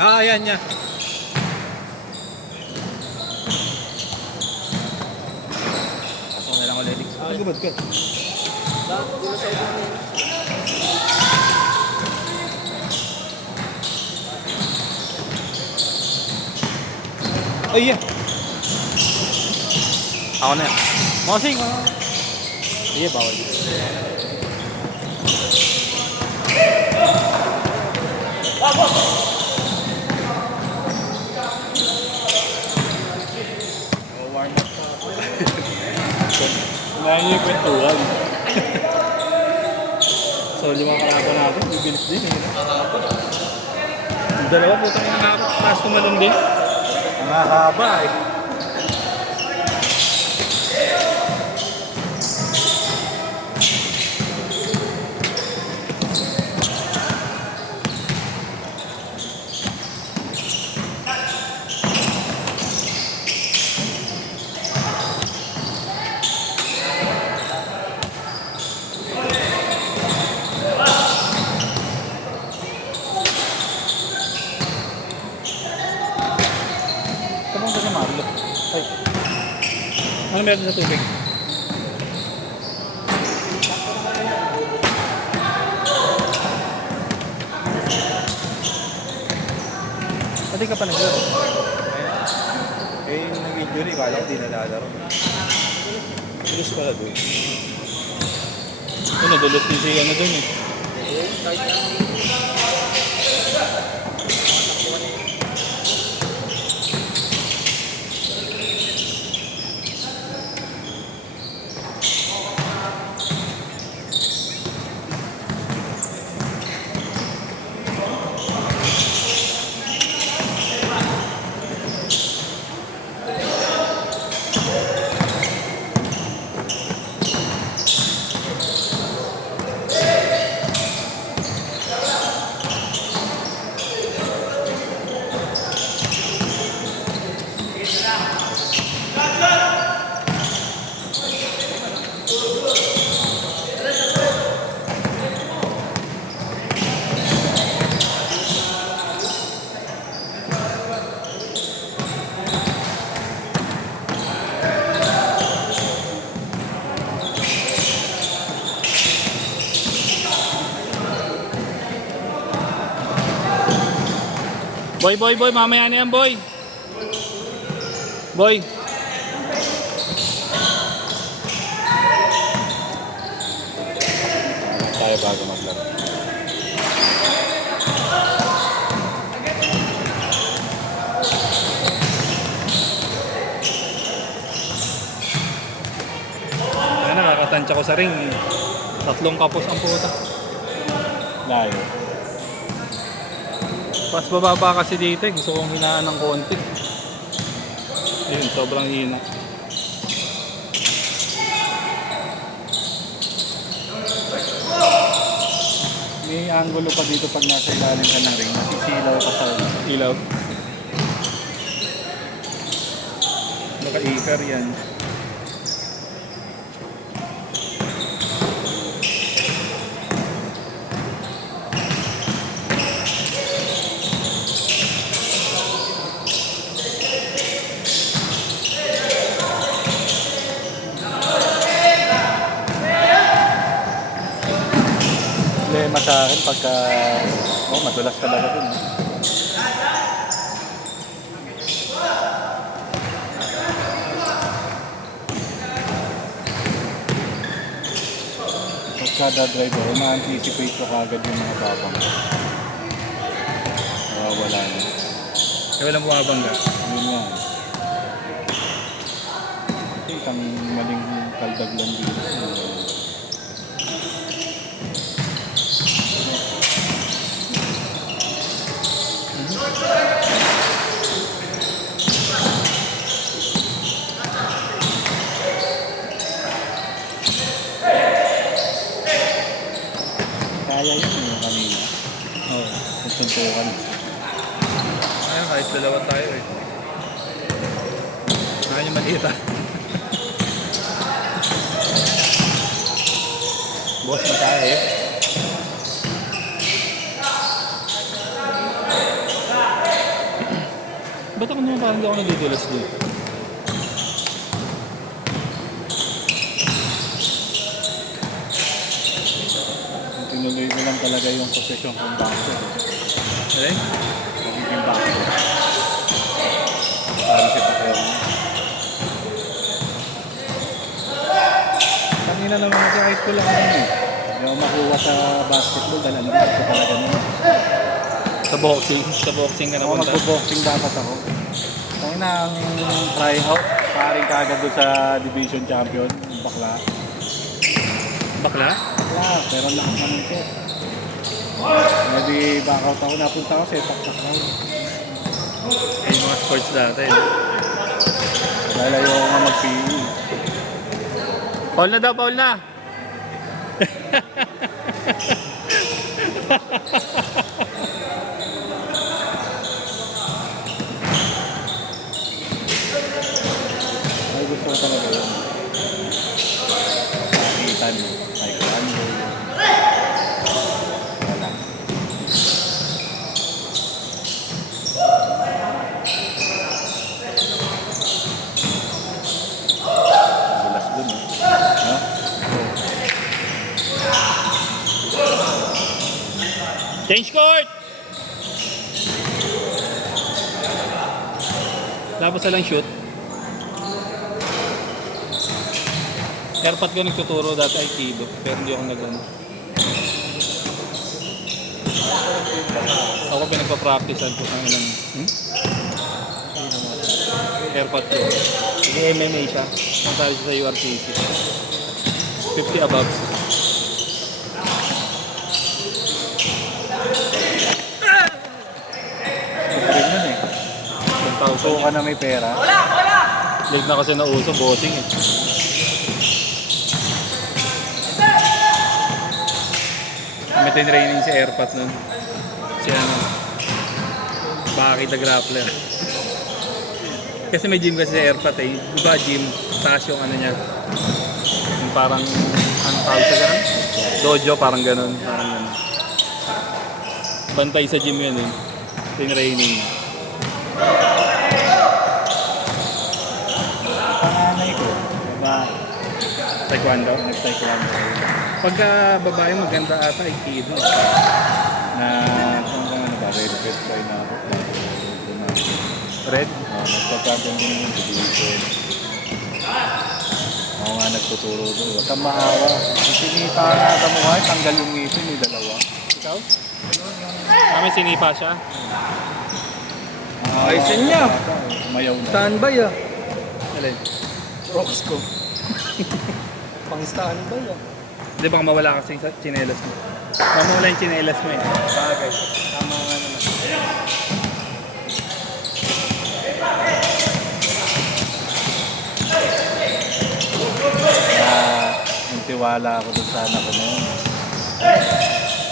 Ah, ayan niya. Pasok na lang ulit. Ah, gubad ka. Ay, yeah. Ako na yan. Mosing, Iya, bawal dito. Warm up pa ako. Kumain niyo yung kwentuhan. So, 5 karako natin. Bibilis din eh. Yung dalawa, putang yung nakakot. Mas tumalon din. Ang haba eh. Kamang ka naman. Ay. Ano meron sa tubig? Pati ka pa naglaro? Eh, nag-injury. Kala ko di nalalaro. Dulos pala doon. Ano, dulos din siya na doon eh. Boy, mamaya na yan, boy. Boy. Tayo bago maglaro. Ay, nakakatansya ko sa ring. 3 kapos ang puta. Layo. Pas bababa kasi dito eh. Gusto kong hinaan ng konti. Ayun, sobrang hina. May angulo pa dito pag nasa ilalim ka ng ring. Masisilaw ka sa ilaw. Naka-iker yan. Problema sa akin pagka madulas talaga dun. Pagka driver, ma-anticipate ko kagad yung mga babang. Wala na. Eh, walang bumabangga. Yun nga. Ito isang maling kaldag lang dito. Kaya yun yung kanina. Oo, nagsuntukan. Ayun, kahit dalawa tayo eh. Saka yung malita. Boss na tayo eh. Ba't ako naman parang hindi ako nadudulas dun? Tinuloy ko lang talaga yung posisyon kong boxer. Eh? Nagiging boxer. Parang si Pacquiao. Kanina naman nag-high school ako nun eh. Hindi ako makuha sa basketball dahil ang ko talaga nun. Sa boxing ka na Ako punta? magbo-boxing dapat ako. Kaya na ang try-out. Paring kagad doon sa division champion. Bakla. Bakla? Bakla, pero lakas naman ko. Hindi backout ako. Napunta ako sa epak-takraw. Ay, mga sports dati. Dahil ayaw nga mag-PE. Paul na daw, Paul na! Ay, gusto ko talaga yun. Pakitan, taekwondo. Wala. Bulas dun eh. Ha? Change court! Labas na lang shoot. Airpot ko nagtuturo dati ay Kibo, pero hindi ako nag-ano. Ako pinagpa-practicean ko ng ilang... Airpot ko. Hindi MMA siya. Ang tali siya sa URCC. 50 above. Ito rin yun eh. 10,000 Gusto ka na may pera. Late na kasi nauso, bossing eh. May tinraining si Airpat nun. Si ano, Baki the Grappler. Kasi may gym kasi si Airpat eh. Diba gym, taas yung ano niya. Yung parang, anong tawag sa ganun? Dojo, parang ganun. Parang ganun. Bantay sa gym yun eh. Tinraining. Panganay ko, babae. Taekwondo. Nag-taekwondo. Pagka babae maganda ata ay kido. Na kung ano ba, red belt ko na ako. Red? Nagpapagod din yung division. Ako nga nagtuturo doon. Huwag kang maawa. Sinita na sa mukha, tanggal yung ngipin, may dalawa. Ikaw? May sinipa siya. Ayusin niya. Mayaw na. Standby ah. Alin? Rocks ko. Pang standby ah. Di ba mawala kasi sa tsinelas mo? Baka mawala yung tsinelas mo eh. Bagay. Tama nga naman. Yung tiwala ako doon sa anak ko na yun.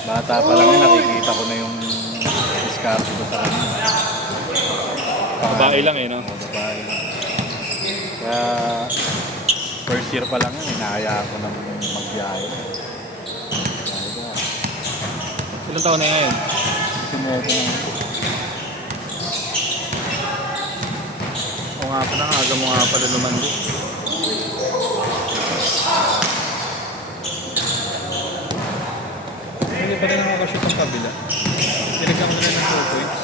Bata pa lang yun, nakikita ko na yung discard ko sa kanya. Babae lang eh, no? Babae. Kaya first year pa lang yun, inaaya ko ng magbiyahe. Ilang taon na yun ngayon? Sumuko na. Oo nga pala, aga mo nga pala lumandi. Hindi pa rin nakakashoot ang kabila. Tinignan mo na rin ng 2 points.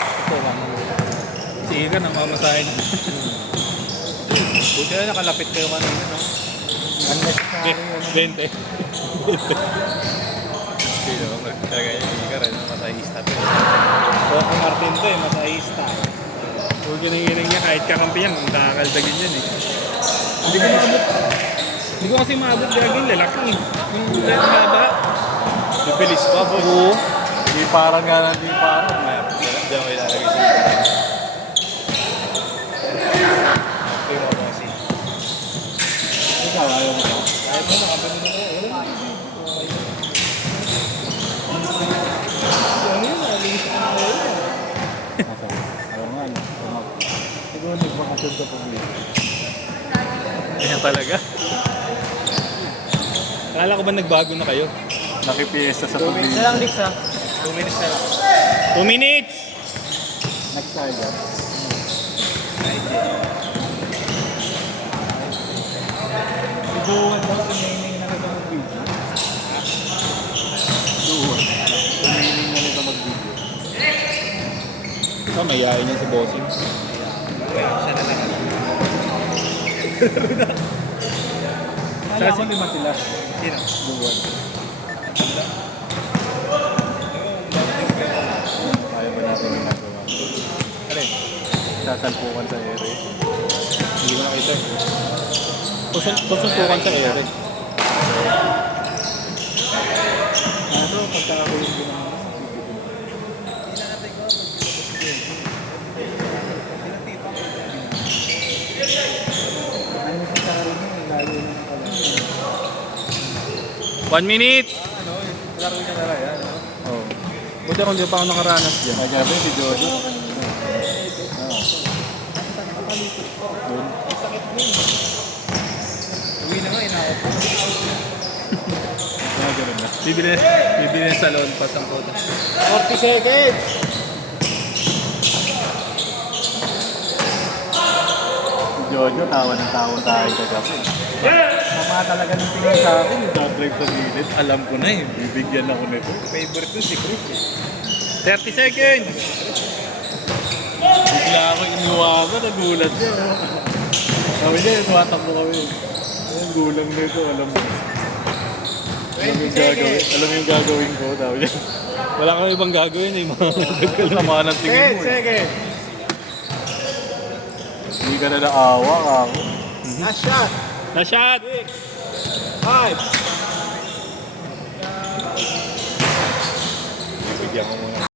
Ito lang. Si Igan ang mamasahin. Buti na nakalapit kayo kanina, no? Unnecessary yun. 20. Sino? Talaga yung Igar, ano? Masahista to. Coco Martin to eh, masahista. Huwag yun ang hiling niya, kahit kakampi niya, magkakaldagin yan eh. Hindi ko maabot. Hindi ko kasi maabot gagawin, lalaki eh. Yung haba. Bibilis pa, boss. Oo. Di parang nga na, di parang. Diyan ko ilalagay sa Igar. Ito yung mga bossy. Ikaw, ayaw mo ba? Kahit mo, nakapanood na kayo. Ano yun? Alis na kayo. Ayaw nga, no? Siguro nagbakasyon sa publiko. Kaya talaga. Akala ko ba nagbago na kayo? Nakipiesta sa 2 minutes publiko. na lang, Dix, ha? 2 minutes na lang. 2 minutes! Nag-charger. Iduwan daw, tumining na nito mag-video. Iduwan. Tumining na nito mag-video. Oh, mayayain niya si bossing. Siya na lang. Kaya ko lima sila. Sino? Iduwan. Kaya ba natin ginagawa? Alin? Sasalpukan sa ere. Hindi ko nakita. Tusuntukan sa ere. Ano, pagkakaroon yung ginawa. Ano yung pagkakaroon mo? Lalo na pala. 1 minute! Ano? Laro niya na yan. Ano? Oo. Buti kung di pa ako nakaranas dyan. Kaya sabi si Jojo. Doon. Uwi na nga, inakot ko. Kaya ganun na. Bibili ng salon pa sa koto. 40 seconds! Si Jojo, tawa ng tawa tayo kagabi. Mama talaga ng tingin sa akin, yung dodrive sa gilid. Alam ko na eh, bibigyan ako nito. Favorite ko si Chris eh. 30 seconds! Bigla ako iniwasan, nagulat siya. Sabi niya, tumatakbo kami. Ayun, gulang nito, alam mo. Alam mo yung gagawin ko, sabi niya. Wala kang ibang gagawin eh. Mga Sama ng tingin mo 10 eh. seconds! Hindi ka na naawa ka. Last shot! na shot! 5! Bibigyan mo muna.